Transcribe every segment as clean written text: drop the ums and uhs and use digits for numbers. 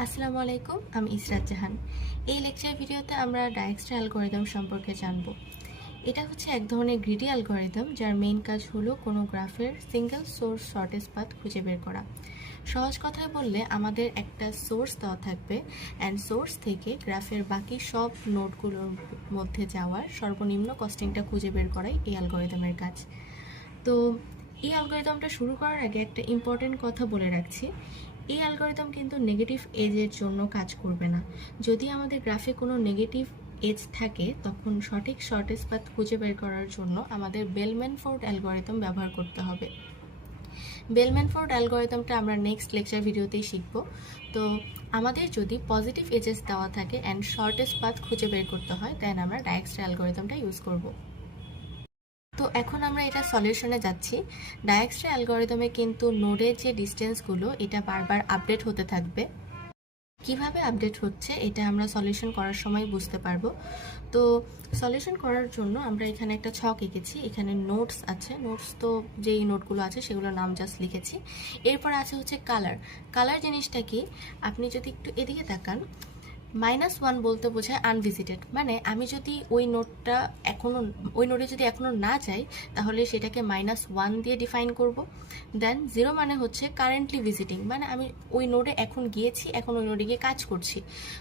আসসালামু আলাইকুম, আমি ইসরাত জাহান। এই লেকচার ভিডিওতে আমরা ডায়াক্সট্রা অ্যালগরিদম সম্পর্কে জানব। এটা হচ্ছে এক ধরনের গ্রিডি অ্যালগরিদম যার মেইন কাজ হলো কোনো গ্রাফের সিঙ্গেল সোর্স শর্টেস্ট পাথ খুঁজে বের করা। সহজ কথায় বললে আমাদের একটা সোর্স দেওয়া থাকবে অ্যান্ড সোর্স থেকে গ্রাফের বাকি সব নোডগুলোর মধ্যে যাওয়ার সর্বনিম্ন কস্টিংটা খুঁজে বের করাই এই অ্যালগরিদমের কাজ। তো এই অ্যালগরিদমটা শুরু করার আগে একটা ইম্পর্টেন্ট কথা বলে রাখছি। এই অ্যালগরিদম কিন্তু নেগেটিভ এজের জন্য কাজ করবে না। যদি আমাদের গ্রাফে কোনো নেগেটিভ এজ থাকে তখন সঠিক শর্টেস্ট পাথ খুঁজে বের করার জন্য আমাদের বেলম্যানফোর্ড অ্যালগরিদম ব্যবহার করতে হবে। বেলম্যানফোর্ড অ্যালগরিদমটা আমরা নেক্সট লেকচার ভিডিওতেই শিখব। তো আমাদের যদি পজিটিভ এজেস দেওয়া থাকে অ্যান্ড শর্টেস্ট পাথ খুঁজে বের করতে হয় দেন আমরা ডায়াক্সট্রা অ্যালগরিদমটা ইউজ করব। তো এখন আমরা এটা সলিউশনে যাচ্ছি। ডায়াক্সট্রা অ্যালগরিদমে কিন্তু নোডের যে ডিস্টেন্সগুলো এটা বারবার আপডেট হতে থাকবে। কিভাবে আপডেট হচ্ছে এটা আমরা সলিউশন করার সময় বুঝতে পারবো। তো সলিউশন করার জন্য আমরা এখানে একটা ছক এঁকেছি। এখানে নোটস আছে, নোটস তো যেই নোটগুলো আছে সেগুলোর নাম জাস্ট লিখেছি। এরপর আছে হচ্ছে কালার। কালার জিনিসটা কি, আপনি যদি একটু এদিকে তাকান, -1 বলতে বোঝায় আনভিজিটেড, মানে আমি যদি ওই নোটটা ওই নোটে যদি এখনও না যাই তাহলে সেটাকে -1 দিয়ে ডিফাইন করব। দেন 0 মানে হচ্ছে কারেন্টলি ভিজিটিং, মানে আমি ওই নোটে এখন গিয়েছি, এখন ওই নোটে গিয়ে কাজ করছি।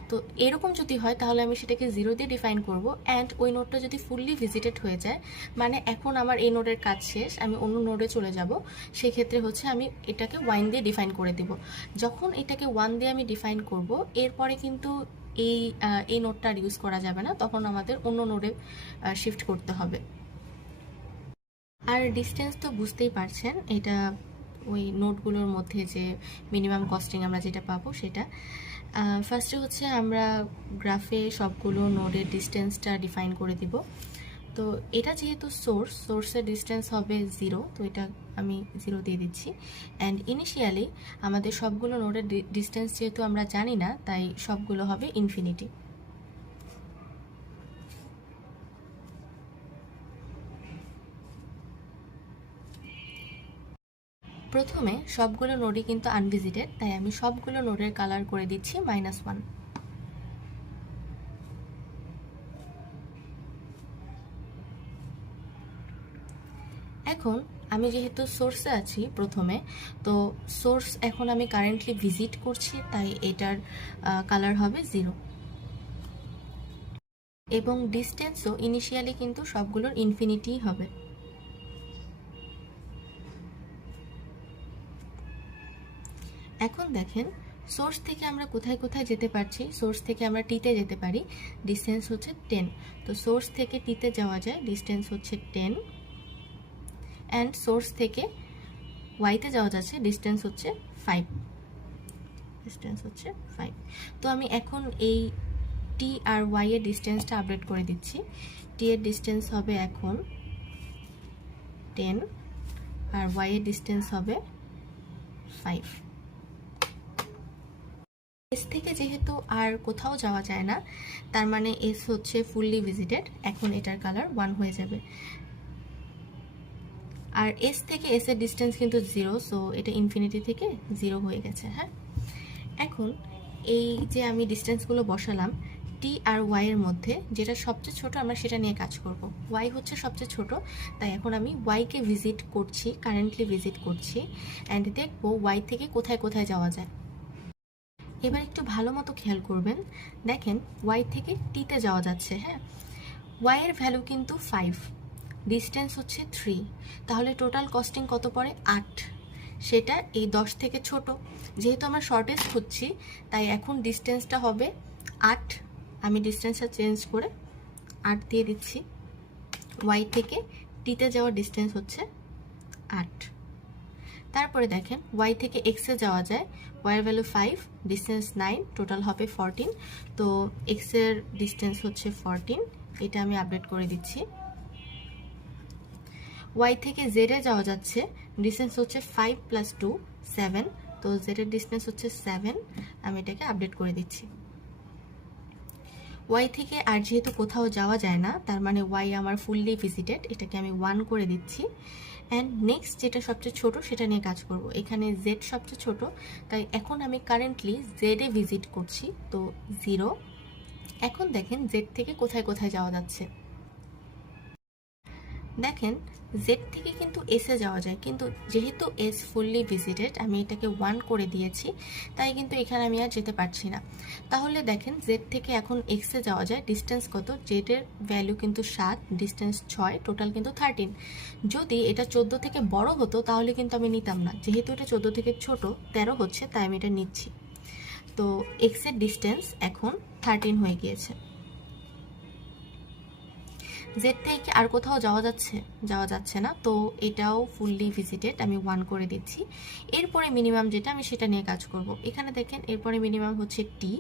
তো এরকম যদি হয় তাহলে আমি সেটাকে 0 দিয়ে ডিফাইন করব। অ্যান্ড ওই নোটটা যদি ফুললি ভিজিটেড হয়ে যায়, মানে এখন আমার এই নোটের কাজ শেষ, আমি অন্য নোটে চলে যাব, সেক্ষেত্রে হচ্ছে আমি এটাকে 1 দিয়ে ডিফাইন করে দিব। যখন এটাকে 1 দিয়ে আমি ডিফাইন করব, এরপরে কিন্তু এই নোটটা আর ইউজ করা যাবে না, তখন আমাদের অন্য নোডে শিফট করতে হবে। আর ডিস্টেন্স তো বুঝতেই পারছেন, এটা ওই নোটগুলোর মধ্যে যে মিনিমাম কস্টিং আমরা যেটা পাবো সেটা। ফার্স্টে হচ্ছে আমরা গ্রাফে সবগুলো নোডের ডিস্টেন্সটা ডিফাইন করে দিব। তো এটা যেহেতু সোর্সের ডিস্টেন্স হবে 0, তো এটা আমি 0 দিয়ে দিচ্ছি। অ্যান্ড ইনিশিয়ালি আমাদের সবগুলো নোডের ডিস্টেন্স যেহেতু আমরা জানি না, তাই সবগুলো হবে ইনফিনিটি। প্রথমে সবগুলো নোডই কিন্তু আনভিজিটেড, তাই আমি সবগুলো নোডের কালার করে দিচ্ছি -1। এখন আমি যেহেতু সোর্সে আছি প্রথমে, তো সোর্স এখন আমি কারেন্টলি ভিজিট করছি, তাই এটার কালার হবে 0। এবং ডিস্টেন্সও ইনিশিয়ালি কিন্তু সবগুলোর ইনফিনিটিই হবে। এখন দেখেন সোর্স থেকে আমরা কোথায় কোথায় যেতে পারছি। সোর্স থেকে আমরা টিতে যেতে পারি, ডিস্টেন্স হচ্ছে 10। তো সোর্স থেকে টিতে যাওয়া যায়, ডিস্টেন্স হচ্ছে 10। অ্যান্ড সোর্স থেকে ওয়াইতে যাওয়া যাচ্ছে, ডিস্টেন্স হচ্ছে 5। তো আমি এখন এই টি আর ওয়াই এর ডিস্টেন্সটা আপডেট করে দিচ্ছি। টি এর ডিস্টেন্স হবে এখন 10 আর ওয়াই এর ডিস্টেন্স হবে 5। এস থেকে যেহেতু আর কোথাও যাওয়া যায় না, তার মানে এস হচ্ছে ফুললি ভিজিটেড, এখন এটার কালার 1 হয়ে যাবে। আর এস থেকে এস এর ডিস্টেন্স কিন্তু 0, সো এটা ইনফিনিটি থেকে 0 হয়ে গেছে। হ্যাঁ, এখন এই যে আমি ডিস্টেন্সগুলো বসালাম, টি আর ওয়াই এর মধ্যে যেটা সবচেয়ে ছোট আমরা সেটা নিয়ে কাজ করব। ওয়াই হচ্ছে সবচেয়ে ছোট, তাই এখন আমি ওয়াইকে ভিজিট করছি, কারেন্টলি ভিজিট করছি, অ্যান্ড দেখবো ওয়াই থেকে কোথায় কোথায় যাওয়া যায়। এবার একটু ভালো মতো খেয়াল করবেন, দেখেন ওয়াই থেকে টিতে যাওয়া যাচ্ছে। হ্যাঁ, ওয়াই এর ভ্যালু কিন্তু 5, ডিস্টেন্স হচ্ছে 3, তাহলে টোটাল কস্টিং কত পড়ে? 8। সেটা এই 10 থেকে ছোট, যেহেতু আমরা শর্টেজ খুঁজছি তাই এখন ডিস্টেন্সটা হবে 8। আমি ডিস্টেন্সটা চেঞ্জ করে 8 দিয়ে দিচ্ছি। ওয়াই থেকে টিতে যাওয়ার ডিস্টেন্স হচ্ছে 8। তারপরে দেখেন ওয়াই থেকে এক্সে যাওয়া যায়, ওয়াইয়ের ভ্যালু 5, ডিস্টেন্স 9, টোটাল হবে 14। তো এক্সের ডিস্টেন্স হচ্ছে 14, এটা আমি আপডেট করে দিচ্ছি। ওয়াই থেকে জেডে যাওয়া যাচ্ছে, ডিস্টেন্স হচ্ছে 5 + 2 7, তো জেডের ডিস্টেন্স হচ্ছে 7, আমি এটাকে আপডেট করে দিচ্ছি। ওয়াই থেকে আর যেহেতু কোথাও যাওয়া যায় না, তার মানে ওয়াই আমার ফুললি ভিজিটেড, এটাকে আমি 1 করে দিচ্ছি। অ্যান্ড নেক্সট যেটা সবচেয়ে ছোট সেটা নিয়ে কাজ করব। এখানে জেড সবচেয়ে ছোট, তাই এখন আমি কারেন্টলি জেডে ভিজিট করছি, তো 0। এখন দেখেন জেড থেকে কোথায় কোথায় যাওয়া যাচ্ছে। দেখেন জেড থেকে কিন্তু এসে যাওয়া যায়, কিন্তু যেহেতু এস ফুললি ভিজিটেড, আমি এটাকে 1 করে দিয়েছি, তাই কিন্তু এখানে আমি আর যেতে পারছি না। তাহলে দেখেন জেড থেকে এখন এক্সে যাওয়া যায়। ডিস্টেন্স কত? জেডের ভ্যালু কিন্তু 7, ডিস্টেন্স 6, টোটাল কিন্তু 13। যদি এটা 14 থেকে বড় হতো তাহলে কিন্তু আমি নিতাম না, যেহেতু এটা 14 থেকে ছোট 13 হচ্ছে, তাই আমি এটা নিচ্ছি। তো এক্সের ডিস্টেন্স এখন 13 হয়ে গিয়েছে। জেড থেকে আর কোথাও যাওয়া যাচ্ছে না, তো এটাও ফুললি ভিজিটেড, আমি 1 করে দিচ্ছি। এরপরে মিনিমাম যেটা, আমি সেটা নিয়ে কাজ করব। এখানে দেখেন এরপরে মিনিমাম হচ্ছে টি।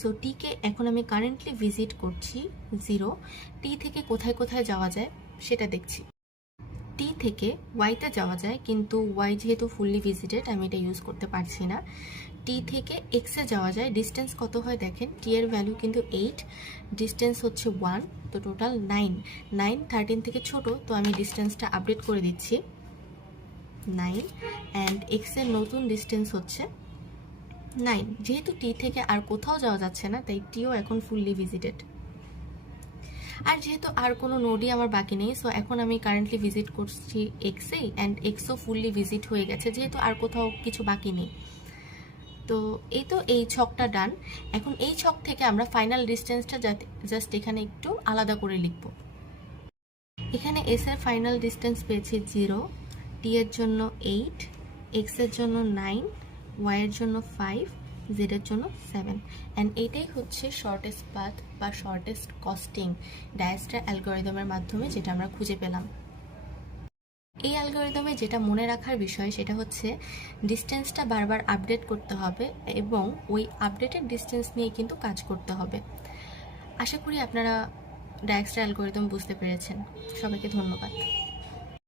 সো টিকে এখন আমি কারেন্টলি ভিজিট করছি 0। টি থেকে কোথায় কোথায় যাওয়া যায় সেটা দেখছি। টি থেকে ওয়াইতে যাওয়া যায়, কিন্তু ওয়াই যেহেতু ফুললি ভিজিটেড আমি এটা ইউজ করতে পারছি না। টি থেকে এক্সে যাওয়া যায়। ডিস্টেন্স কত হয় দেখেন, টি এর ভ্যালু কিন্তু 8, ডিস্টেন্স হচ্ছে 1, তো টোটাল 9। 9 13 থেকে ছোট, তো আমি ডিস্টেন্সটা আপডেট করে দিচ্ছি 9। অ্যান্ড এক্সের নতুন ডিস্টেন্স হচ্ছে 9। যেহেতু টি থেকে আর কোথাও যাওয়া যাচ্ছে না, তাই টিও এখন ফুললি ভিজিটেড। আর যেহেতু আর কোনো নোডই আমার বাকি নেই, সো এখন আমি কারেন্টলি ভিজিট করছি এক্সেই, অ্যান্ড এক্সও ফুললি ভিজিট হয়ে গেছে, যেহেতু আর কোথাও কিছু বাকি নেই। তো এই ছকটা ডান। এখন এই ছক থেকে আমরা ফাইনাল ডিস্টেন্সটা জাস্ট এখানে একটু আলাদা করে লিখব। এখানে এস এর ফাইনাল ডিস্টেন্স পেয়েছি 0, টি এর জন্য 8, এক্স এর জন্য 9, ওয়াই এর জন্য 5, জেড এর জন্য 7। অ্যান্ড এইটাই হচ্ছে শর্টেস্ট পাথ বা শর্টেস্ট কস্টিং ডায়াস্ট্রা অ্যালগরিদমের মাধ্যমে যেটা আমরা খুঁজে পেলাম। এই অ্যালগরিদমে যেটা মনে রাখার বিষয় সেটা হচ্ছে ডিস্টেন্সটা বারবার আপডেট করতে হবে, এবং ওই আপডেটেড ডিস্টেন্স নিয়ে কিন্তু কাজ করতে হবে। আশা করি আপনারা ডায়াস্ট্রা অ্যালগরিদম বুঝতে পেরেছেন। সবাইকে ধন্যবাদ।